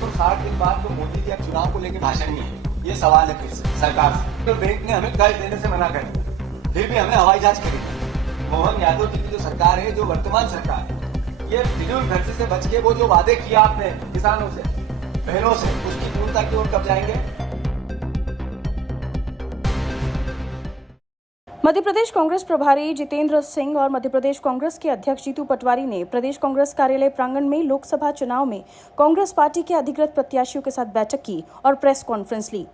तो 60 दिन बाद तो मोदी जी अब चुनाव को लेकर भाषण नहीं है, ये सवाल है फिर से सरकार से। तो बैंक ने हमें कर्ज देने से मना कर दिया, फिर भी हमें हवाई जहाज खरीदी। मोहन यादव जी की जो सरकार है, जो वर्तमान सरकार है, ये फिजूल खर्चे से बच के वो जो वादे किया आपने किसानों से, बहनों से, उसकी पूर्णता की ओर कब जाएंगे? मध्य प्रदेश कांग्रेस प्रभारी जितेंद्र सिंह और मध्य प्रदेश कांग्रेस के अध्यक्ष जीतू पटवारी ने प्रदेश कांग्रेस कार्यालय प्रांगण में लोकसभा चुनाव में कांग्रेस पार्टी के अधिकृत प्रत्याशियों के साथ बैठक की और प्रेस कॉन्फ्रेंस ली।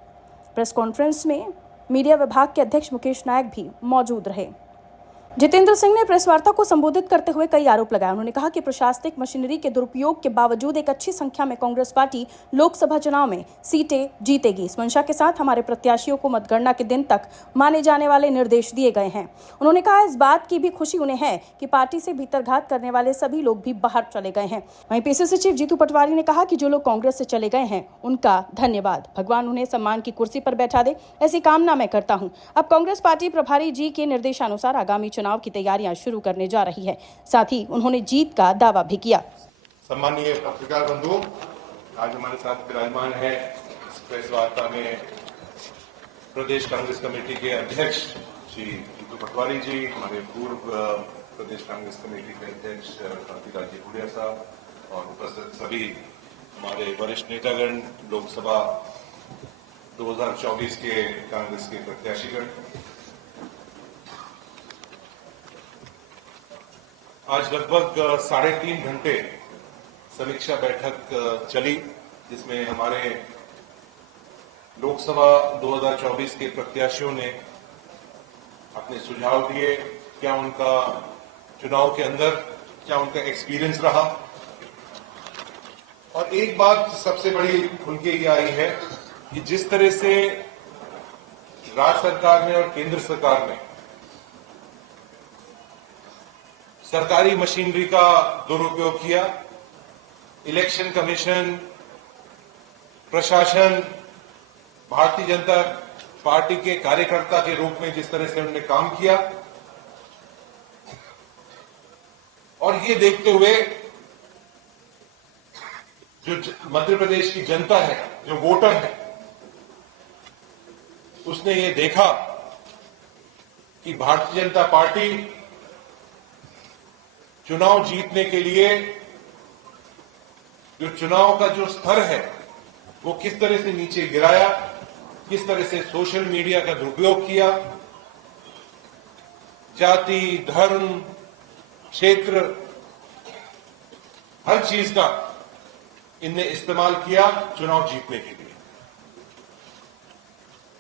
प्रेस कॉन्फ्रेंस में मीडिया विभाग के अध्यक्ष मुकेश नायक भी मौजूद रहे। जितेंद्र सिंह ने प्रेस वार्ता को संबोधित करते हुए कई आरोप लगाए। उन्होंने कहा कि प्रशासनिक मशीनरी के दुरुपयोग के बावजूद एक अच्छी संख्या में कांग्रेस पार्टी लोकसभा चुनाव में सीटें जीतेगी। इस मंशा के साथ हमारे प्रत्याशियों को मतगणना के दिन तक माने जाने वाले निर्देश दिए गए हैं। उन्होंने कहा इस बात की भी खुशी उन्हें है कि पार्टी से भीतरघात करने वाले सभी लोग भी बाहर चले गए हैं। वहीं पीसीसी चीफ जीतू पटवारी ने कहा कि जो लोग कांग्रेस से चले गए हैं उनका धन्यवाद, भगवान उन्हें सम्मान की कुर्सी पर बैठा दे, ऐसी कामना मैं करता हूं। अब कांग्रेस पार्टी प्रभारी जी के निर्देशानुसार आगामी चुनाव की तैयारियां शुरू करने जा रही है। साथ ही उन्होंने जीत का दावा भी किया। सम्मानीय पत्रकार बंधु, आज हमारे साथ विराजमान है इस प्रेस वार्ता में प्रदेश कांग्रेस कमेटी के अध्यक्ष श्री जीतू पटवारी जी, हमारे पूर्व प्रदेश कांग्रेस कमेटी के अध्यक्ष कांतिलाल जी साहब और उपस्थित सभी हमारे वरिष्ठ नेतागण, लोकसभा 2024 के कांग्रेस के प्रत्याशीगण। आज लगभग 3.5 घंटे समीक्षा बैठक चली, जिसमें हमारे लोकसभा 2024 के प्रत्याशियों ने अपने सुझाव दिए। क्या उनका चुनाव के अंदर क्या उनका एक्सपीरियंस रहा, और एक बात सबसे बड़ी खुल के ये आई है कि जिस तरह से राज्य सरकार ने और केंद्र सरकार ने सरकारी मशीनरी का दुरुपयोग किया, इलेक्शन कमीशन, प्रशासन, भारतीय जनता पार्टी के कार्यकर्ता के रूप में जिस तरह से उन्होंने काम किया, और ये देखते हुए जो मध्य प्रदेश की जनता है, जो वोटर है, उसने ये देखा कि भारतीय जनता पार्टी चुनाव जीतने के लिए जो चुनाव का जो स्तर है वो किस तरह से नीचे गिराया, किस तरह से सोशल मीडिया का दुरुपयोग किया, जाति, धर्म, क्षेत्र, हर चीज का इनने इस्तेमाल किया चुनाव जीतने के लिए।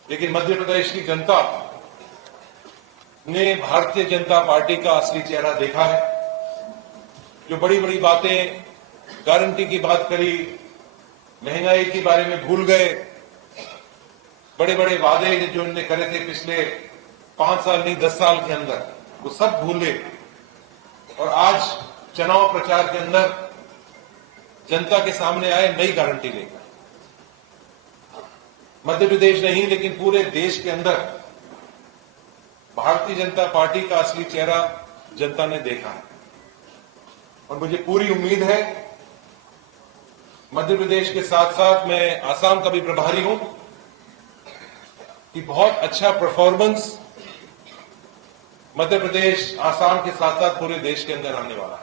लेकिन मध्य प्रदेश की जनता ने भारतीय जनता पार्टी का असली चेहरा देखा है। जो बड़ी बड़ी बातें, गारंटी की बात करी, महंगाई के बारे में भूल गए, बड़े बड़े वादे जो उन्होंने करे थे पिछले 5 साल नहीं 10 साल के अंदर, वो सब भूले, और आज चुनाव प्रचार के अंदर जनता के सामने आए नई गारंटी लेकर। मध्य प्रदेश नहीं लेकिन पूरे देश के अंदर भारतीय जनता पार्टी का असली चेहरा जनता ने देखा है, और मुझे पूरी उम्मीद है मध्य प्रदेश के साथ साथ मैं आसाम का भी प्रभारी हूं कि बहुत अच्छा परफॉर्मेंस मध्य प्रदेश, आसाम के साथ साथ पूरे देश के अंदर आने वाला है।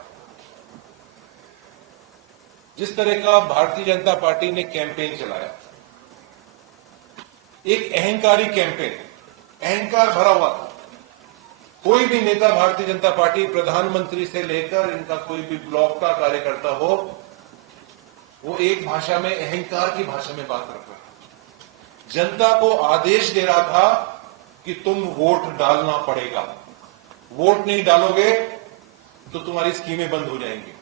जिस तरह का भारतीय जनता पार्टी ने कैंपेन चलाया, एक अहंकारी कैंपेन, अहंकार भरा हुआ था। कोई भी नेता भारतीय जनता पार्टी, प्रधानमंत्री से लेकर इनका कोई भी ब्लॉक का कार्यकर्ता हो, वो एक भाषा में, अहंकार की भाषा में बात कर रहा था। जनता को आदेश दे रहा था कि तुम वोट डालना पड़ेगा, वोट नहीं डालोगे तो तुम्हारी स्कीमें बंद हो जाएंगी,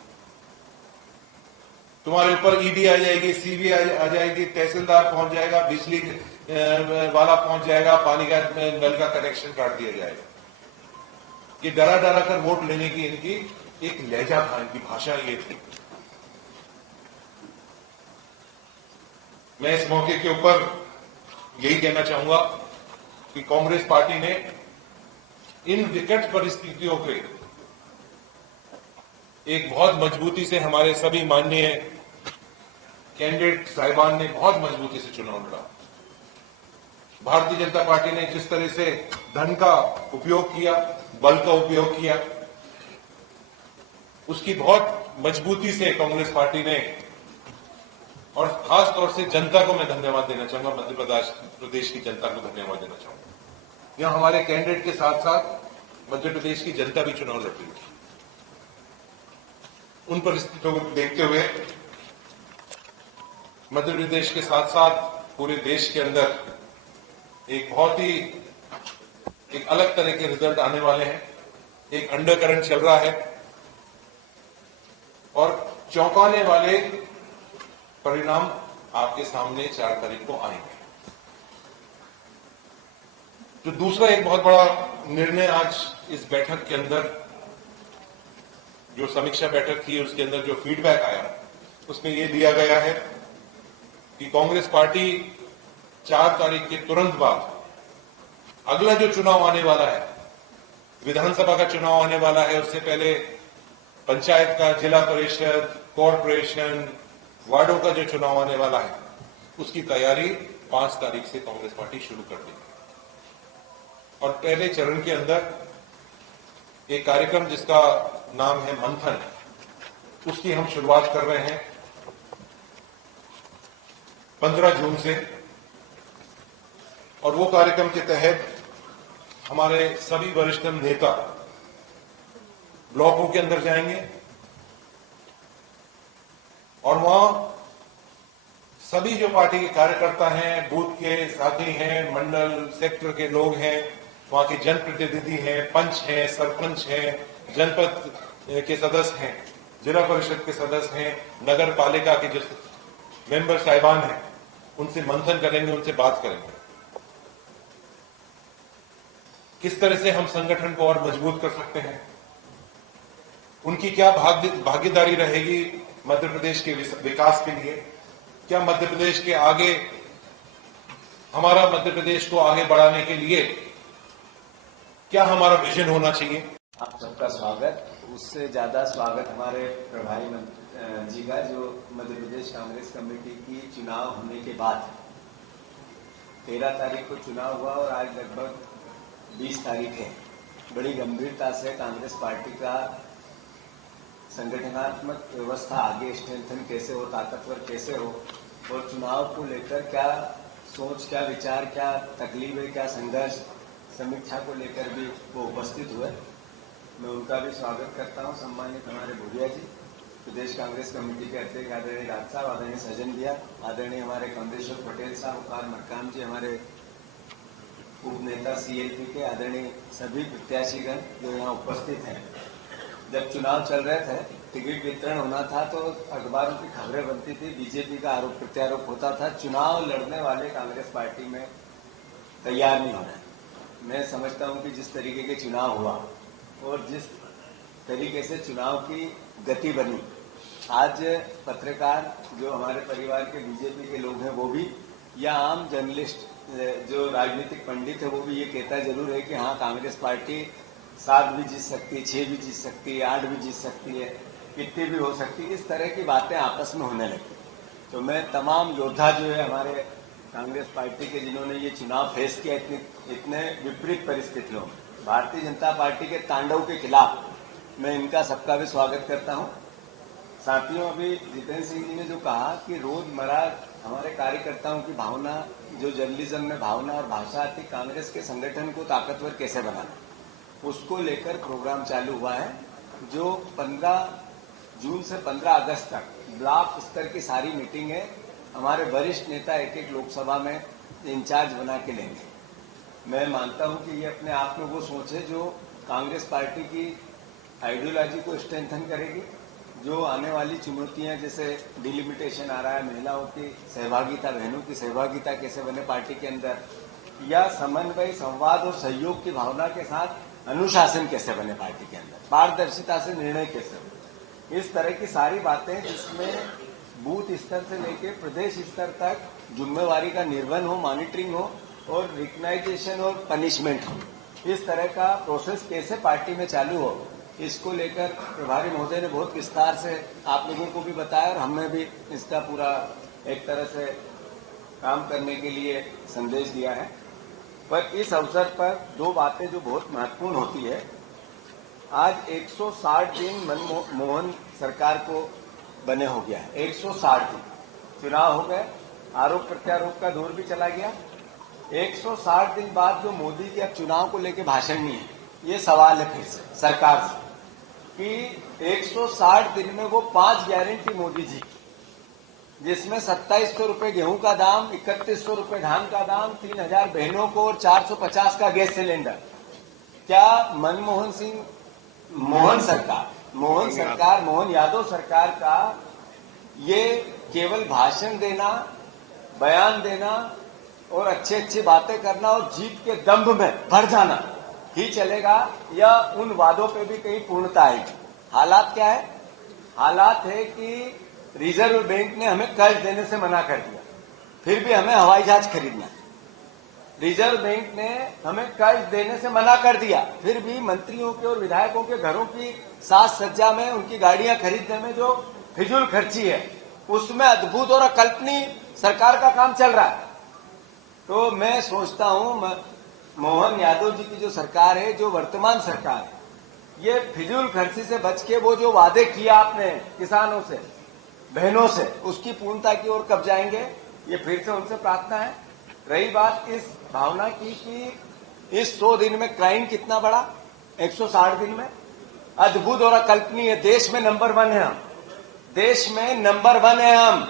तुम्हारे ऊपर ईडी आ जाएगी, सीबीआई आ जाएगी, तहसीलदार पहुंच जाएगा, बिजली वाला पहुंच जाएगा, पानी का नल का कनेक्शन काट दिया जाएगा। ये डरा डरा कर वोट लेने की इनकी एक लहजा था, इनकी भाषा ये थी। मैं इस मौके के ऊपर यही कहना चाहूंगा कि कांग्रेस पार्टी ने इन विकट परिस्थितियों पे एक बहुत मजबूती से हमारे सभी माननीय कैंडिडेट साहिबान ने बहुत मजबूती से चुनाव लड़ा। भारतीय जनता पार्टी ने जिस तरह से धन का उपयोग किया, बल का उपयोग किया, उसकी बहुत मजबूती से कांग्रेस पार्टी ने, और खास तौर से जनता को मैं धन्यवाद देना चाहूंगा, मध्य प्रदेश की जनता को धन्यवाद देना चाहूंगा। यहां हमारे कैंडिडेट के साथ साथ मध्य प्रदेश की जनता भी चुनाव लड़ रही थी। उन परिस्थितियों को देखते हुए मध्य प्रदेश के साथ साथ पूरे देश के अंदर एक बहुत ही एक अलग तरह के रिजल्ट आने वाले हैं। एक अंडरकरंट चल रहा है और चौंकाने वाले परिणाम आपके सामने 4 तारीख को आएंगे। जो दूसरा एक बहुत बड़ा निर्णय आज इस बैठक के अंदर, जो समीक्षा बैठक थी, उसके अंदर जो फीडबैक आया, उसमें यह दिया गया है कि कांग्रेस पार्टी 4 तारीख के तुरंत बाद अगला जो चुनाव आने वाला है, विधानसभा का चुनाव आने वाला है, उससे पहले पंचायत का, जिला परिषद, कॉरपोरेशन, वार्डों का जो चुनाव आने वाला है, उसकी तैयारी 5 तारीख से कांग्रेस पार्टी शुरू कर देगी। और पहले चरण के अंदर एक कार्यक्रम जिसका नाम है मंथन, उसकी हम शुरुआत कर रहे हैं 15 जून से। और वो कार्यक्रम के तहत हमारे सभी वरिष्ठतम नेता ब्लॉकों के अंदर जाएंगे और वहां सभी जो पार्टी के कार्यकर्ता हैं, बूथ के साथी हैं, मंडल सेक्टर के लोग हैं, वहां के जनप्रतिनिधि हैं, पंच हैं, सरपंच हैं, जनपद के सदस्य हैं, जिला परिषद के सदस्य हैं, नगर पालिका के जो मेंबर साहिबान हैं, उनसे मंथन करेंगे, उनसे बात करेंगे किस तरह से हम संगठन को और मजबूत कर सकते हैं, उनकी क्या भागीदारी रहेगी मध्य प्रदेश के विकास के लिए, क्या मध्य प्रदेश के आगे, हमारा मध्य प्रदेश को आगे बढ़ाने के लिए क्या हमारा विजन होना चाहिए। आप सबका स्वागत। उससे ज्यादा स्वागत हमारे प्रभारी जी का, जो मध्य प्रदेश कांग्रेस कमेटी की चुनाव होने के बाद 13 तारीख को चुनाव हुआ और आज लगभग 20 तारीख है। बड़ी गंभीरता से कांग्रेस पार्टी का संगठनात्मक व्यवस्था आगे स्ट्रेंथन कैसे हो, ताकतवर कैसे हो, और चुनाव को लेकर क्या सोच, क्या विचार, क्या तकलीफें, क्या संघर्ष, समीक्षा को लेकर भी वो उपस्थित हुए। मैं उनका भी स्वागत करता हूं। सम्मानित हमारे भूरिया जी, प्रदेश कांग्रेस कमेटी के अध्यक्ष आदरणीय राज साहब, आदरणीय सजन भैया, आदरणीय हमारे कमलेश्वर पटेल साहब, उकार मरकाम जी, हमारे उप नेता CLP के, आदरणीय सभी प्रत्याशीगण जो यहाँ उपस्थित हैं। जब चुनाव चल रहे थे, टिकट वितरण होना था, तो अखबारों की खबरें बनती थी, बीजेपी का आरोप प्रत्यारोप होता था, चुनाव लड़ने वाले कांग्रेस पार्टी में तैयार नहीं होना है। मैं समझता हूं कि जिस तरीके के चुनाव हुआ और जिस तरीके से चुनाव की गति बनी, आज पत्रकार जो हमारे परिवार के बीजेपी के लोग हैं वो भी, या आम जर्नलिस्ट जो राजनीतिक पंडित है वो भी ये कहता जरूर है कि हाँ, कांग्रेस पार्टी 7 भी जीत सकती है, 6 भी जीत सकती है, 8 भी जीत सकती है, कितनी भी हो सकती है। इस तरह की बातें आपस में होने लगी। तो मैं तमाम योद्धा जो है हमारे कांग्रेस पार्टी के, जिन्होंने ये चुनाव फेस किया इतने विपरीत परिस्थितियों में, भारतीय जनता पार्टी के तांडव के खिलाफ, मैं इनका सबका भी स्वागत करता हूं। साथियों, अभी जितेंद्र सिंह जी ने जो कहा कि रोजमर्रा हमारे कार्यकर्ताओं की भावना, जो जर्नलिज्म में भावना और भाषा आती, कांग्रेस के संगठन को ताकतवर कैसे बनाना, उसको लेकर प्रोग्राम चालू हुआ है, जो 15 जून से 15 अगस्त तक ब्लॉक स्तर की सारी मीटिंग है, हमारे वरिष्ठ नेता एक लोकसभा में इंचार्ज बना के लेंगे। मैं मानता हूं कि ये अपने आप में वो सोच है जो कांग्रेस पार्टी की आइडियोलॉजी को स्ट्रेंथन करेगी। जो आने वाली चुनौतियां, जैसे डिलिमिटेशन आ रहा है, महिलाओं की सहभागिता, बहनों की सहभागिता कैसे बने पार्टी के अंदर, या समन्वय, संवाद और सहयोग की भावना के साथ अनुशासन कैसे बने पार्टी के अंदर, पारदर्शिता से निर्णय कैसे हो, इस तरह की सारी बातें, जिसमें बूथ स्तर से लेकर प्रदेश स्तर तक जिम्मेवारी का निर्वहन हो, मॉनिटरिंग हो और रिकग्नाइजेशन और पनिशमेंट हो, इस तरह का प्रोसेस कैसे पार्टी में चालू हो, इसको लेकर प्रभारी महोदय ने बहुत विस्तार से आप लोगों को भी बताया और हमें भी इसका पूरा एक तरह से काम करने के लिए संदेश दिया है। पर इस अवसर पर दो बातें जो बहुत महत्वपूर्ण होती है, आज 160 दिन मनमोहन सरकार को बने हो गया है। 160 दिन चुनाव हो गए, आरोप प्रत्यारोप का दौर भी चला गया। 160 दिन बाद जो मोदी जी अब चुनाव को लेकर भाषण नहीं है, ये सवाल है फिर से सरकार से कि 160 दिन में वो 5 गारंटी मोदी जी की, जिसमें 2700 रुपए गेहूं का दाम, 3100 रुपए धान का दाम, 3000 बहनों को और 450 का गैस सिलेंडर, क्या मोहन सरकार, मोहन यादव सरकार का ये केवल भाषण देना, बयान देना और अच्छी अच्छी बातें करना और जीत के दंभ में भर जाना ही चलेगा, या उन वादों पे भी कहीं पूर्णता आएगी? हालात क्या है? हालात है कि रिजर्व बैंक ने हमें कर्ज देने से मना कर दिया, फिर भी हमें हवाई जहाज खरीदना है। रिजर्व बैंक ने हमें कर्ज देने से मना कर दिया, फिर भी मंत्रियों के और विधायकों के घरों की साज सज्जा में, उनकी गाड़ियां खरीदने में जो फिजूल खर्ची है, उसमें अद्भुत और अकल्पनीय सरकार का काम चल रहा है। तो मैं सोचता हूं मोहन यादव जी की जो सरकार है, जो वर्तमान सरकार है, ये फिजूल खर्ची से बच के वो जो वादे किया आपने किसानों से, बहनों से, उसकी पूर्णता की ओर कब जाएंगे, ये फिर से उनसे प्रार्थना है। रही बात इस भावना की कि इस 100 दिन में क्राइम कितना बढ़ा, 160 दिन में अद्भुत और अकल्पनीय, देश में नंबर 1 है हम, देश में नंबर 1 है हम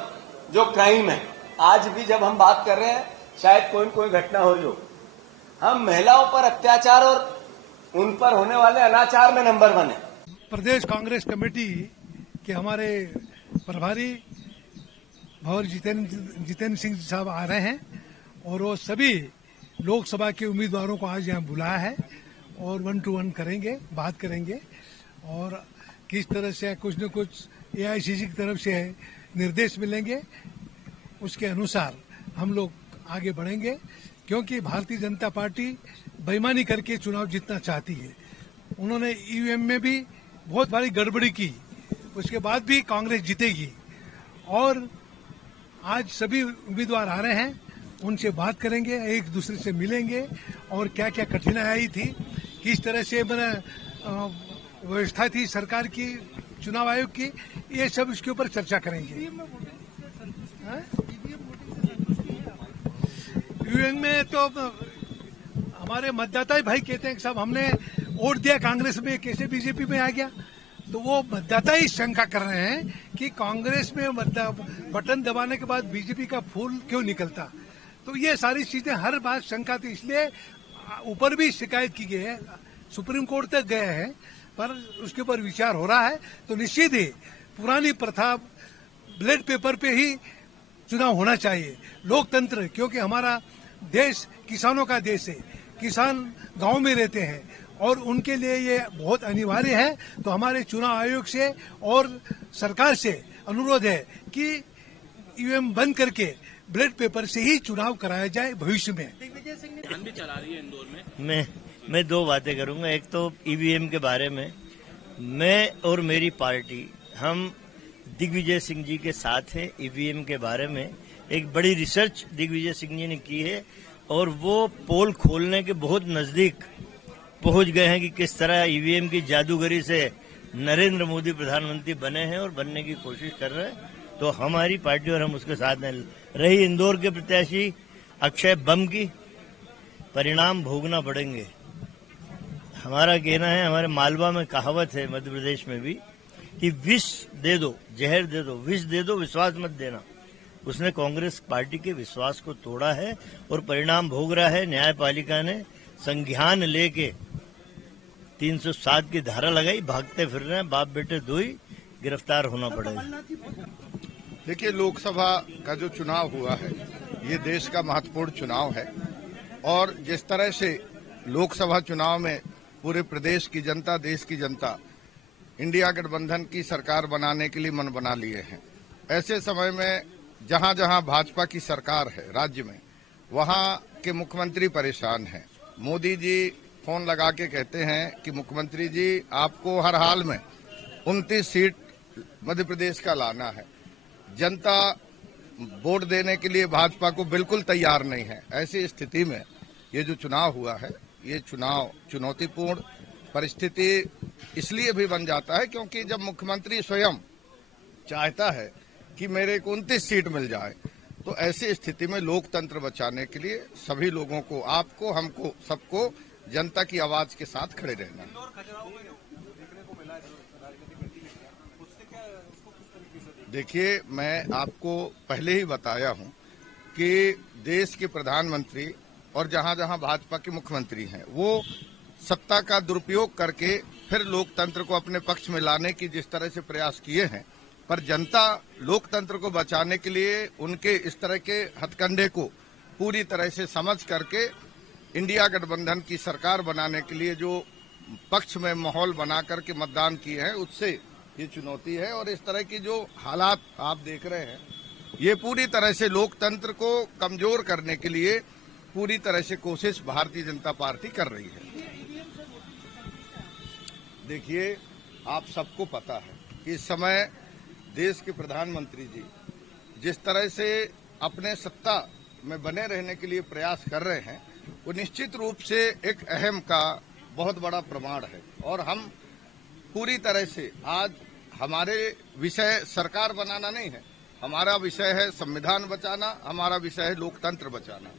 जो क्राइम है। आज भी जब हम बात कर रहे हैं, शायद कोई न कोई घटना हो रही हो, हम महिलाओं पर अत्याचार और उन पर होने वाले अनाचार में नंबर 1 है। प्रदेश कांग्रेस कमेटी के हमारे प्रभारी भंवर जितेंद्र सिंह साहब आ रहे हैं और वो सभी लोकसभा के उम्मीदवारों को आज यहाँ बुलाया है और 1 to 1 करेंगे, बात करेंगे और किस तरह से कुछ न कुछ एआईसीसी की तरफ से निर्देश मिलेंगे, उसके अनुसार हम लोग आगे बढ़ेंगे। क्योंकि भारतीय जनता पार्टी बेईमानी करके चुनाव जीतना चाहती है। उन्होंने ईवीएम में भी बहुत बड़ी गड़बड़ी की, उसके बाद भी कांग्रेस जीतेगी। और आज सभी उम्मीदवार आ रहे हैं, उनसे बात करेंगे, एक दूसरे से मिलेंगे और क्या क्या कठिनाई आई थी, किस तरह से व्यवस्था थी सरकार की, चुनाव आयोग की, ये सब इसके ऊपर चर्चा करेंगे। ईवीएम में तो हमारे मतदाता ही भाई कहते हैं कि साहब हमने वोट दिया कांग्रेस में, कैसे बीजेपी में आ गया। तो वो मतदाता ही शंका कर रहे हैं कि कांग्रेस में बटन दबाने के बाद बीजेपी का फूल क्यों निकलता। तो ये सारी चीजें हर बात शंका थी, इसलिए ऊपर भी शिकायत की गई है, सुप्रीम कोर्ट तक गए हैं, पर उसके ऊपर विचार हो रहा है। तो निश्चित ही पुरानी प्रथा बैलेट पेपर पे ही चुनाव होना चाहिए। लोकतंत्र, क्योंकि हमारा देश किसानों का देश है, किसान गांव में रहते हैं और उनके लिए ये बहुत अनिवार्य है। तो हमारे चुनाव आयोग से और सरकार से अनुरोध है कि ईवीएम बंद करके बैलेट पेपर से ही चुनाव कराया जाए भविष्य में। ध्यान भी चला रही है इंदौर में। मैं दो बातें करूंगा। एक तो ईवीएम के बारे में, मैं और मेरी पार्टी हम दिग्विजय सिंह जी के साथ हैं। ईवीएम के बारे में एक बड़ी रिसर्च दिग्विजय सिंह जी ने की है और वो पोल खोलने के बहुत नजदीक पहुंच गए हैं कि किस तरह ईवीएम की जादूगरी से नरेंद्र मोदी प्रधानमंत्री बने हैं और बनने की कोशिश कर रहे हैं। तो हमारी पार्टी और हम उसके साथ हैं। रही इंदौर के प्रत्याशी अक्षय बम की, परिणाम भोगना पड़ेंगे। हमारा कहना है, हमारे मालवा में कहावत है, मध्य प्रदेश में भी, कि विष दे दो, जहर दे दो, विष दे दो, विश्वास मत देना। उसने कांग्रेस पार्टी के विश्वास को तोड़ा है और परिणाम भोग रहा है। न्यायपालिका ने संज्ञान लेके 307 की धारा लगाई, भागते फिर रहे हैं, बाप बेटे दो ही, गिरफ्तार होना पड़ेगा। देखिए, लोकसभा का जो चुनाव हुआ है, ये देश का महत्वपूर्ण चुनाव है और जिस तरह से लोकसभा चुनाव में पूरे प्रदेश की जनता, देश की जनता इंडिया गठबंधन की सरकार बनाने के लिए मन बना लिए हैं। ऐसे समय में जहां जहां भाजपा की सरकार है राज्य में, वहां के मुख्यमंत्री परेशान हैं। मोदी जी फोन लगा के कहते हैं कि मुख्यमंत्री जी, आपको हर हाल में 29 सीट मध्य प्रदेश का लाना है। जनता वोट देने के लिए भाजपा को बिल्कुल तैयार नहीं है। ऐसी स्थिति में ये जो चुनाव हुआ है, ये चुनाव चुनौतीपूर्ण परिस्थिति इसलिए भी बन जाता है क्योंकि जब मुख्यमंत्री स्वयं चाहता है कि मेरे को 29 सीट मिल जाए, तो ऐसी स्थिति में लोकतंत्र बचाने के लिए सभी लोगों को, आपको, हमको, सबको जनता की आवाज के साथ खड़े रहना है। देखिए, मैं आपको पहले ही बताया हूं कि देश के प्रधानमंत्री और जहां जहां भाजपा के मुख्यमंत्री हैं, वो सत्ता का दुरुपयोग करके फिर लोकतंत्र को अपने पक्ष में लाने की जिस तरह से प्रयास किए हैं, पर जनता लोकतंत्र को बचाने के लिए उनके इस तरह के हथकंडे को पूरी तरह से समझ करके इंडिया गठबंधन की सरकार बनाने के लिए जो पक्ष में माहौल बना करके मतदान किए हैं, उससे ये चुनौती है। और इस तरह की जो हालात आप देख रहे हैं, ये पूरी तरह से लोकतंत्र को कमजोर करने के लिए पूरी तरह से कोशिश भारतीय जनता पार्टी कर रही है। देखिए, आप सबको पता है कि इस समय देश के प्रधानमंत्री जी जिस तरह से अपने सत्ता में बने रहने के लिए प्रयास कर रहे हैं, वो निश्चित रूप से एक अहम का बहुत बड़ा प्रमाण है। और हम पूरी तरह से आज हमारे विषय सरकार बनाना नहीं है, हमारा विषय है संविधान बचाना, हमारा विषय है लोकतंत्र बचाना।